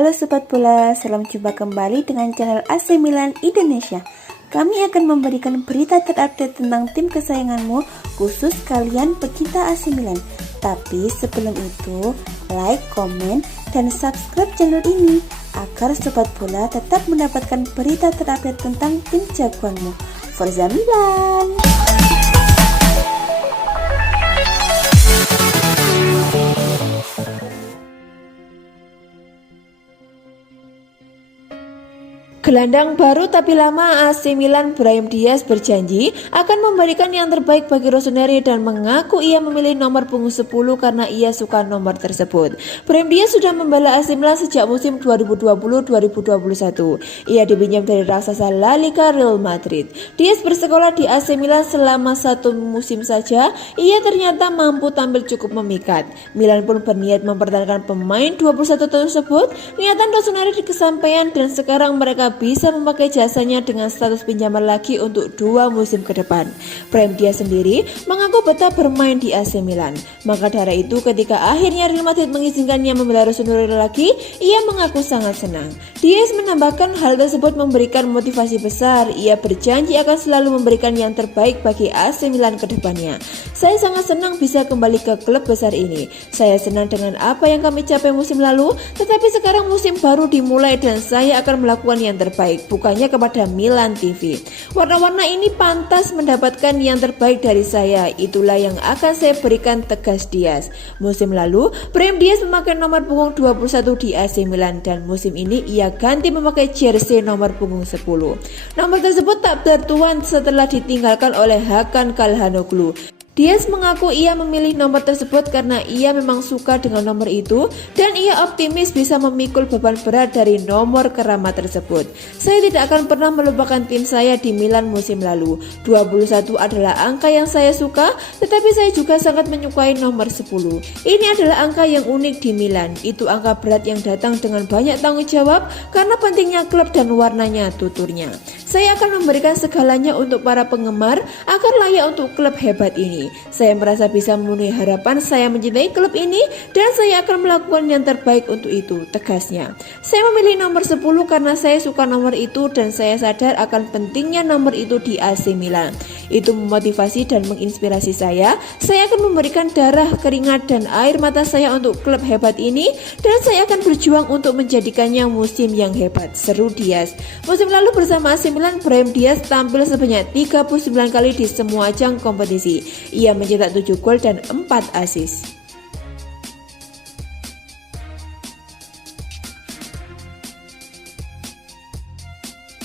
Halo Sobat Bola, salam jumpa kembali dengan channel AC Milan Indonesia. Kami akan memberikan berita terupdate tentang tim kesayanganmu, khusus kalian pecinta AC Milan. Tapi sebelum itu, like, komen, dan subscribe channel ini agar Sobat Bola tetap mendapatkan berita terupdate tentang tim jagoanmu. Forza Milan! Gelandang baru tapi lama AC Milan Brahim Diaz berjanji akan memberikan yang terbaik bagi Rossoneri dan mengaku ia memilih nomor punggung 10 karena ia suka nomor tersebut. Brahim Diaz sudah membela AC Milan sejak musim 2020-2021. Ia dipinjam dari raksasa La Liga Real Madrid. Diaz bersekolah di AC Milan selama 1 musim saja. Ia ternyata mampu tampil cukup memikat. Milan pun berniat mempertahankan pemain 21 tahun tersebut. Niatan Rossoneri kesampaian dan sekarang mereka bisa memakai jasanya dengan status pinjaman lagi untuk 2 musim ke depan. Brahim Diaz sendiri mengaku betah bermain di AC Milan. Maka dari itu ketika akhirnya Real Madrid mengizinkannya membela Rossoneri lagi, ia mengaku sangat senang. Diaz menambahkan hal tersebut memberikan motivasi besar. Ia berjanji akan selalu memberikan yang terbaik bagi AC Milan ke depannya. Saya sangat senang bisa kembali ke klub besar ini. Saya senang dengan apa yang kami capai musim lalu, tetapi sekarang musim baru dimulai dan saya akan melakukan yang terbaik, bukannya kepada Milan TV. Warna-warna ini pantas mendapatkan yang terbaik dari saya, itulah yang akan saya berikan, tegas Diaz. Musim lalu, Brahim Diaz memakai nomor punggung 21 di AC Milan dan musim ini ia ganti memakai jersey nomor punggung 10. Nomor tersebut tak tertuan setelah ditinggalkan oleh Hakan Calhanoglu. Diaz mengaku ia memilih nomor tersebut karena ia memang suka dengan nomor itu dan ia optimis bisa memikul beban berat dari nomor keramat tersebut. Saya tidak akan pernah melupakan tim saya di Milan musim lalu. 21 adalah angka yang saya suka, tetapi saya juga sangat menyukai nomor 10. Ini adalah angka yang unik di Milan. Itu angka berat yang datang dengan banyak tanggung jawab karena pentingnya klub dan warnanya, tuturnya. Saya akan memberikan segalanya untuk para penggemar agar layak untuk klub hebat ini. Saya merasa bisa memenuhi harapan, saya mencintai klub ini dan saya akan melakukan yang terbaik untuk itu, tegasnya. Saya memilih nomor 10 karena saya suka nomor itu dan saya sadar akan pentingnya nomor itu di AC Milan. Itu memotivasi dan menginspirasi saya. Saya akan memberikan darah, keringat dan air mata saya untuk klub hebat ini dan saya akan berjuang untuk menjadikannya musim yang hebat, seru Diaz. Musim lalu bersama AC Milan, Brahim Diaz tampil sebanyak 39 kali di semua ajang kompetisi. Ia mencetak 7 gol dan 4 assist.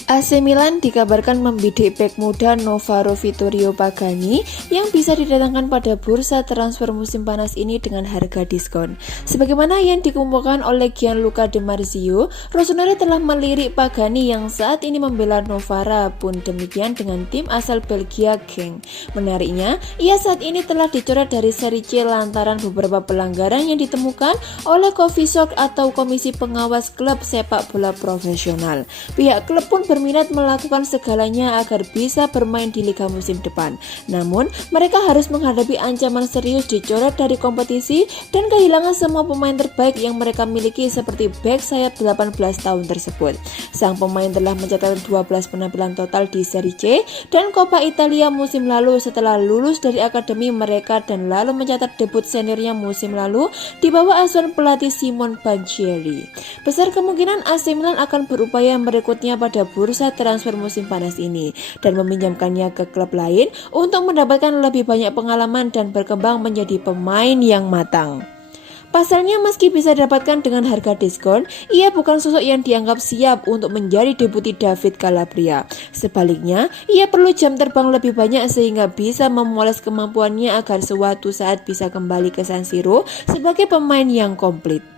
AC Milan dikabarkan membidik bek muda Novaro Vittorio Pagani yang bisa didatangkan pada bursa transfer musim panas ini dengan harga diskon. Sebagaimana yang dikumpulkan oleh Gianluca Di Marzio, Rossoneri telah melirik Pagani yang saat ini membela Novara, pun demikian dengan tim asal Belgia Genk. Menariknya, ia saat ini telah dicoret dari Serie C lantaran beberapa pelanggaran yang ditemukan oleh Covisok atau Komisi Pengawas Klub Sepak Bola Profesional. Pihak klub pun berminat melakukan segalanya agar bisa bermain di liga musim depan. Namun, mereka harus menghadapi ancaman serius dicoret dari kompetisi dan kehilangan semua pemain terbaik yang mereka miliki seperti bek sayap 18 tahun tersebut. Sang pemain telah mencatatkan 12 penampilan total di Serie C dan Coppa Italia musim lalu setelah lulus dari akademi mereka dan lalu mencatat debut seniornya musim lalu di bawah asuhan pelatih Simon Banchieri. Besar kemungkinan AC Milan akan berupaya merekrutnya pada bursa transfer musim panas ini dan meminjamkannya ke klub lain untuk mendapatkan lebih banyak pengalaman dan berkembang menjadi pemain yang matang. Pasalnya meski bisa didapatkan dengan harga diskon, ia bukan sosok yang dianggap siap untuk menjadi deputi David Calabria. Sebaliknya, ia perlu jam terbang lebih banyak sehingga bisa memoles kemampuannya agar suatu saat bisa kembali ke San Siro sebagai pemain yang komplit.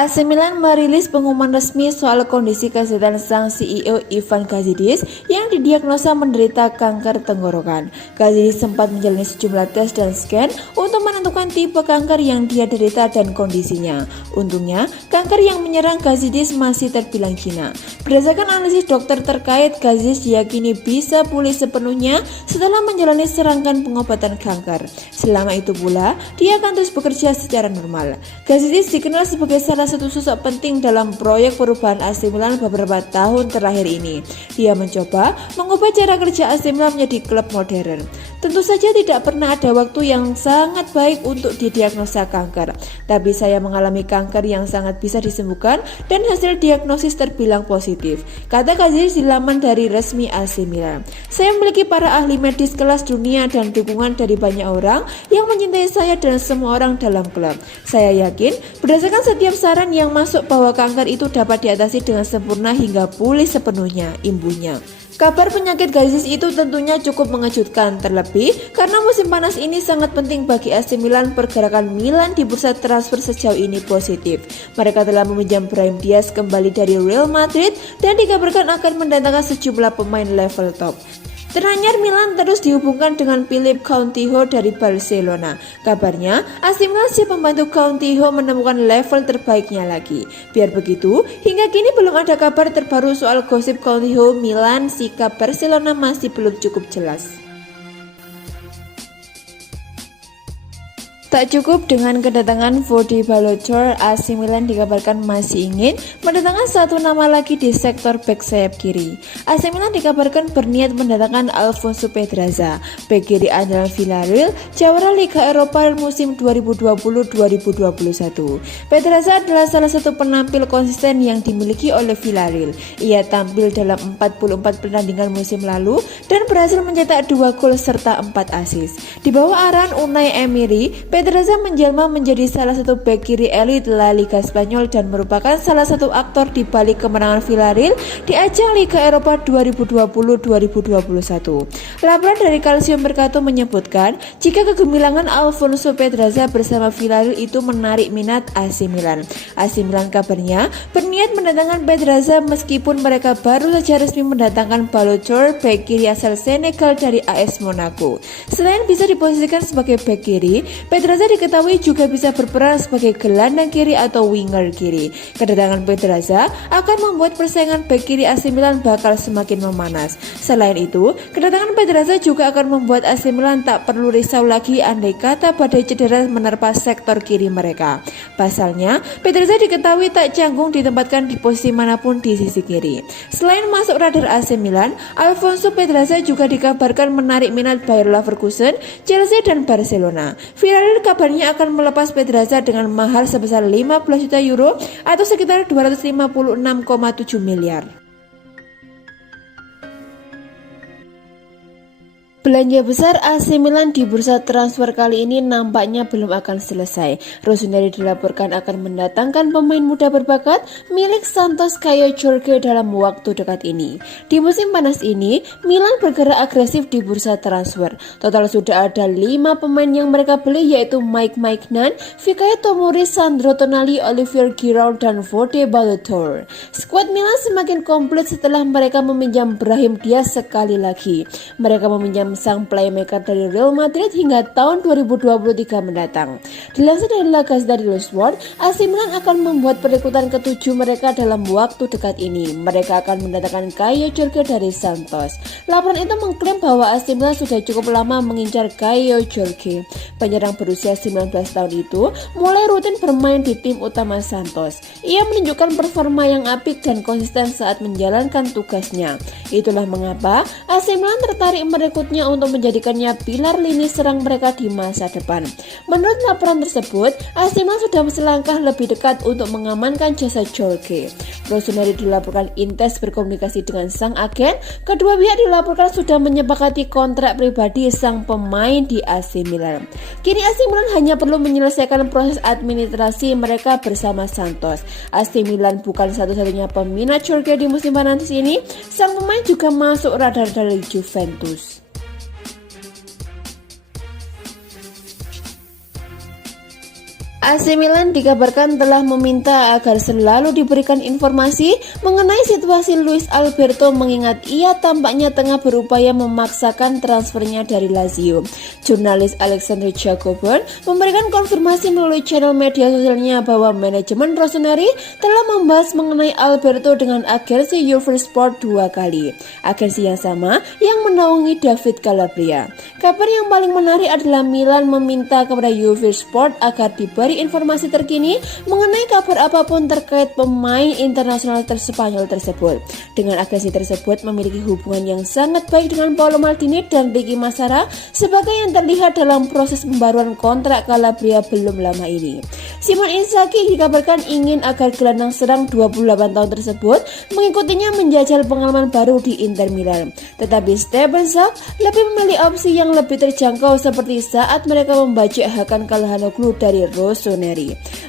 AC Milan merilis pengumuman resmi soal kondisi kesehatan sang CEO Ivan Gazidis yang didiagnosa menderita kanker tenggorokan. Gazidis sempat menjalani sejumlah tes dan scan untuk menentukan tipe kanker yang dia derita dan kondisinya. Untungnya, kanker yang menyerang Gazidis masih terbilang jinak. Berdasarkan analisis dokter terkait, Gazidis diyakini bisa pulih sepenuhnya setelah menjalani serangkaian pengobatan kanker. Selama itu pula, dia akan terus bekerja secara normal. Gazidis dikenal sebagai salah satu sosok penting dalam proyek perubahan AC Milan beberapa tahun terakhir ini. Dia mencoba mengubah cara kerja AC Milan menjadi klub modern. Tentu saja tidak pernah ada waktu yang sangat baik untuk didiagnosa kanker, tapi saya mengalami kanker yang sangat bisa disembuhkan dan hasil diagnosis terbilang positif, kata Gazidis di laman dari resmi AC Milan. Saya memiliki para ahli medis kelas dunia dan dukungan dari banyak orang yang mencintai saya dan semua orang dalam klub. Saya yakin berdasarkan setiap saran yang masuk bahwa kanker itu dapat diatasi dengan sempurna hingga pulih sepenuhnya, imbuhnya. Kabar penyakit Gazidis itu tentunya cukup mengejutkan, terlebih karena musim panas ini sangat penting bagi AC Milan. Pergerakan Milan di bursa transfer sejauh ini positif. Mereka telah meminjam Brahim Diaz kembali dari Real Madrid dan dikabarkan akan mendatangkan sejumlah pemain level top. Teranyar Milan terus dihubungkan dengan Philippe Coutinho dari Barcelona. Kabarnya, AC Milan siap membantu Coutinho menemukan level terbaiknya lagi. Biar begitu, hingga kini belum ada kabar terbaru soal gosip Coutinho. Milan, sikap Barcelona masih belum cukup jelas. Tak cukup dengan kedatangan Vodi Balotelli, AC Milan dikabarkan masih ingin mendatangkan satu nama lagi di sektor bek sayap kiri. AC Milan dikabarkan berniat mendatangkan Alfonso Pedraza, bek kiri andalan Villarreal, jawara Liga Eropa musim 2020-2021. Pedraza adalah salah satu penampil konsisten yang dimiliki oleh Villarreal. Ia tampil dalam 44 pertandingan musim lalu dan berhasil mencetak 2 gol serta 4 assist. Di bawah arahan Unai Emery, Pedraza menjelma menjadi salah satu bek kiri elit La Liga Spanyol dan merupakan salah satu aktor di balik kemenangan Villarreal di ajang Liga Eropa 2020-2021. Laporan dari Calcio Mercato menyebutkan jika kegemilangan Alfonso Pedraza bersama Villarreal itu menarik minat AC Milan. AC Milan kabarnya berniat mendatangkan Pedraza meskipun mereka baru saja resmi mendatangkan Balotelli, bek kiri asal Senegal dari AS Monaco. Selain bisa diposisikan sebagai bek kiri, Pedraza diketahui juga bisa berperan sebagai gelandang kiri atau winger kiri. Kedatangan Pedraza akan membuat persaingan bek kiri AC Milan bakal semakin memanas. Selain itu, kedatangan Pedraza juga akan membuat AC Milan tak perlu risau lagi andai kata badai cedera menerpa sektor kiri mereka. Pasalnya, Pedraza diketahui tak canggung ditempatkan di posisi manapun di sisi kiri. Selain masuk radar AC Milan, Alfonso Pedraza juga dikabarkan menarik minat Bayer Leverkusen, Chelsea dan Barcelona. Villarreal kabarnya akan melepas Pedraza dengan mahar sebesar 15 juta euro atau sekitar 256,7 miliar. Belanja besar AC Milan di bursa transfer kali ini nampaknya belum akan selesai. Rossoneri dilaporkan akan mendatangkan pemain muda berbakat milik Santos Caio Jorge dalam waktu dekat ini. Di musim panas ini, Milan bergerak agresif di bursa transfer. Total sudah ada 5 pemain yang mereka beli, yaitu Mike Maignan, Fikayo Tomori, Sandro Tonali, Olivier Giroud, dan Vodi Balotelli. Skuad Milan semakin komplit setelah mereka meminjam Brahim Diaz sekali lagi. Mereka meminjam sang playmaker dari Real Madrid hingga tahun 2023 mendatang. Dilansir dari La Gazzetta dello Sport, AC Milan akan membuat perekrutan ke-7 mereka dalam waktu dekat ini. Mereka akan mendatangkan Caio Jorge dari Santos. Laporan itu mengklaim bahwa AC Milan sudah cukup lama mengincar Caio Jorge. Penyerang berusia 19 tahun itu mulai rutin bermain di tim utama Santos. Ia menunjukkan performa yang apik dan konsisten saat menjalankan tugasnya. Itulah mengapa AC Milan tertarik merekrutnya untuk menjadikannya pilar lini serang mereka di masa depan. Menurut laporan tersebut, AC Milan sudah selangkah lebih dekat untuk mengamankan jasa Jorge. Rossoneri dilaporkan intens berkomunikasi dengan sang agen. Kedua pihak dilaporkan sudah menyepakati kontrak pribadi sang pemain di AC Milan. Kini AC Milan hanya perlu menyelesaikan proses administrasi mereka bersama Santos. AC Milan bukan satu-satunya peminat Jorge di musim panas ini. Sang pemain juga masuk radar dari Juventus. AC Milan dikabarkan telah meminta agar selalu diberikan informasi mengenai situasi Luis Alberto mengingat ia tampaknya tengah berupaya memaksakan transfernya dari Lazio. Jurnalis Alexander Jacobin memberikan konfirmasi melalui channel media sosialnya bahwa manajemen Rossoneri telah membahas mengenai Alberto dengan agensi Eurosport 2 kali. Agensi yang sama yang menaungi David Calabria. Kabar yang paling menarik adalah Milan meminta kepada Eurosport agar diberi informasi terkini mengenai kabar apapun terkait pemain internasional Spanyol tersebut. Dengan agensi tersebut memiliki hubungan yang sangat baik dengan Paolo Maldini dan Ricky Massara sebagai yang terlihat dalam proses pembaruan kontrak Calabria belum lama ini. Simon Inzaghi dikabarkan ingin agar gelandang serang 28 tahun tersebut mengikutinya menjajal pengalaman baru di Inter Milan. Tetapi Steven Zak lebih memilih opsi yang lebih terjangkau seperti saat mereka membajak Hakan Calhanoglu dari Rossoneri.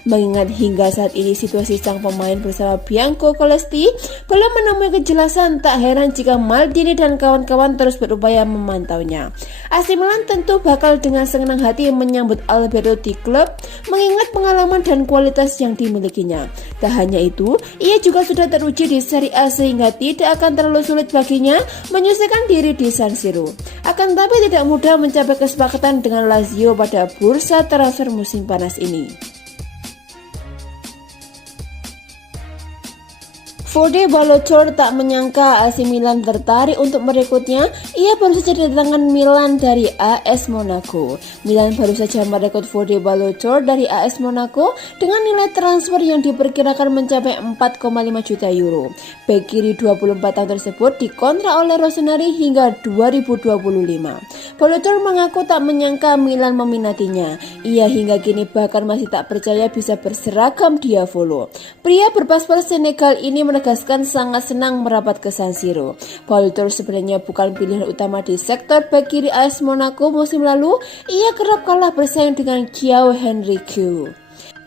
Mengingat hingga saat ini situasi sang pemain bersama Bianco Colesti belum menemui kejelasan, tak heran jika Maldini dan kawan-kawan terus berupaya memantaunya. AC Milan tentu bakal dengan senang hati menyambut Alberto di klub mengingat pengalaman dan kualitas yang dimilikinya. Tak hanya itu, ia juga sudah teruji di Serie A sehingga tidak akan terlalu sulit baginya menyelesaikan diri di San Siro. Akan tapi tidak mudah mencapai kesepakatan dengan Lazio pada bursa transfer musim panas ini. Fode Ballo-Touré tak menyangka AC Milan tertarik untuk merekrutnya. Ia baru saja datangkan Milan dari AS Monaco. Milan baru saja merekrut Fode Ballo-Touré dari AS Monaco dengan nilai transfer yang diperkirakan mencapai 4,5 juta euro. Bek kiri 24 tahun tersebut dikontrak oleh Rossoneri hingga 2025. Ballo-Touré mengaku tak menyangka Milan meminatinya. Ia hingga kini bahkan masih tak percaya bisa berseragam Diavolo. Pria berpaspor Senegal ini menegaskan sangat senang merapat ke San Siro. Ballo-Touré sebenarnya bukan pilihan utama di sektor bek kiri AS Monaco musim lalu. Ia kerap kalah bersaing dengan João Henrique.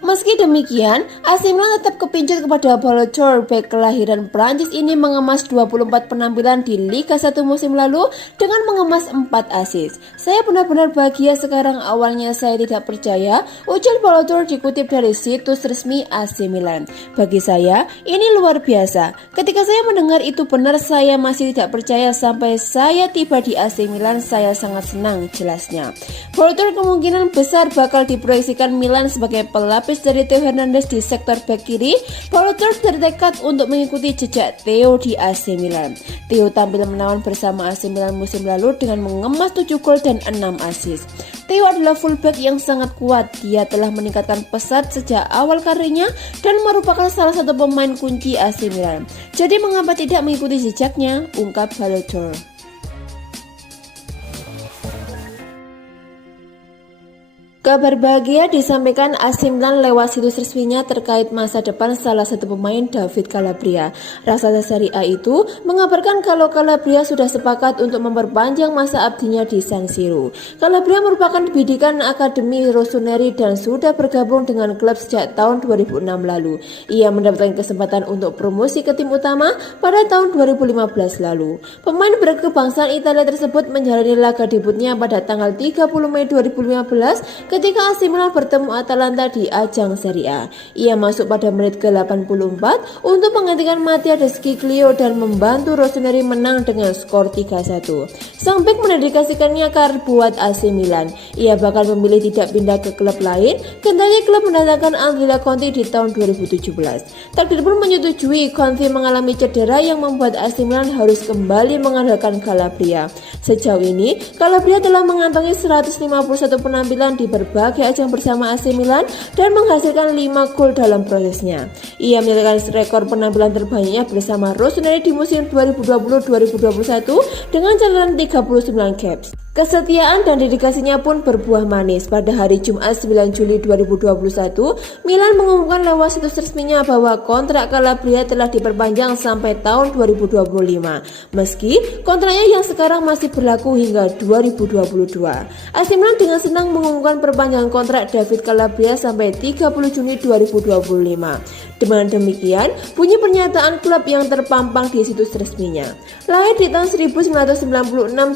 Meski demikian, AC Milan tetap kepincut kepada Ballo-Touré. Bek kelahiran Prancis ini mengemas 24 penampilan di Liga 1 musim lalu dengan mengemas 4 assist. Saya benar-benar bahagia sekarang, awalnya saya tidak percaya, ujar Ballo-Touré dikutip dari situs resmi AC Milan. Bagi saya, ini luar biasa. Ketika saya mendengar itu benar, saya masih tidak percaya sampai saya tiba di AC Milan, saya sangat senang, jelasnya. Ballo-Touré kemungkinan besar bakal diproyeksikan Milan sebagai pelapis dari Theo Hernandez di sektor bek kiri. Ballo-Touré bertekad untuk mengikuti jejak Theo di AC Milan. Theo tampil menawan bersama AC Milan musim lalu dengan mengemas 7 gol dan 6 assist. Theo adalah fullback yang sangat kuat. Dia telah meningkatkan pesat sejak awal karirnya dan merupakan salah satu pemain kunci AC Milan. Jadi mengapa tidak mengikuti jejaknya, ungkap Ballo-Touré. Kabar bahagia disampaikan AC Milan lewat situs resminya terkait masa depan salah satu pemain, David Calabria. Raksasa Serie A itu mengabarkan kalau Calabria sudah sepakat untuk memperpanjang masa abdinya di San Siro. Calabria merupakan bidikan Akademi Rossoneri dan sudah bergabung dengan klub sejak tahun 2006 lalu. Ia mendapatkan kesempatan untuk promosi ke tim utama pada tahun 2015 lalu. Pemain berkebangsaan Italia tersebut menjalani laga debutnya pada tanggal 30 Mei 2015 ketika AC Milan bertemu Atalanta di ajang Serie A. Ia masuk pada menit ke-84 untuk menggantikan Mattia De Sciglio dan membantu Rossoneri menang dengan skor 3-1. Sang bek mendedikasikannya karir buat AC Milan. Ia bahkan memilih tidak pindah ke klub lain, kendati klub mendatangkan Andrea Conti di tahun 2017. Takdir pun menyetujui. Conti mengalami cedera yang membuat AC Milan harus kembali mengandalkan Calabria. Sejauh ini, Calabria telah mengantongi 151 penampilan di berbagai ajang bersama AC Milan dan menghasilkan 5 gol dalam prosesnya. Ia menyatakan rekor penampilan terbanyaknya bersama Rossoneri di musim 2020-2021 dengan catatan 39 caps. Kesetiaan dan dedikasinya pun berbuah manis. Pada hari Jumat 9 Juli 2021, Milan mengumumkan lewat situs resminya bahwa kontrak Calabria telah diperpanjang sampai tahun 2025. Meski kontraknya yang sekarang masih berlaku hingga 2022. AC Milan dengan senang mengumumkan perpanjangan kontrak David Calabria sampai 30 Juni 2025. Dengan demikian, bunyi pernyataan klub yang terpampang di situs resminya. Lahir di tahun 1996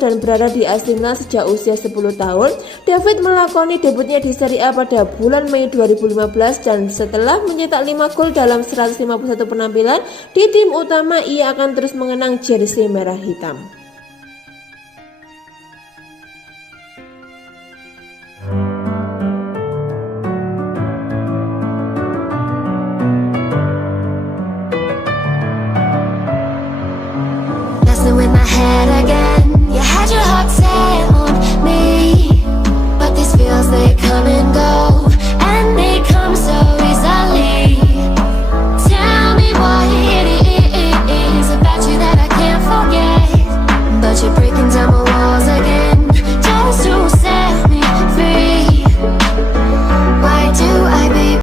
dan berada di AC Milan sejak usia 10 tahun, David melakoni debutnya di Serie A pada bulan Mei 2015 dan setelah mencetak 5 gol dalam 151 penampilan di tim utama, ia akan terus mengenang jersey merah hitam. Messing with my head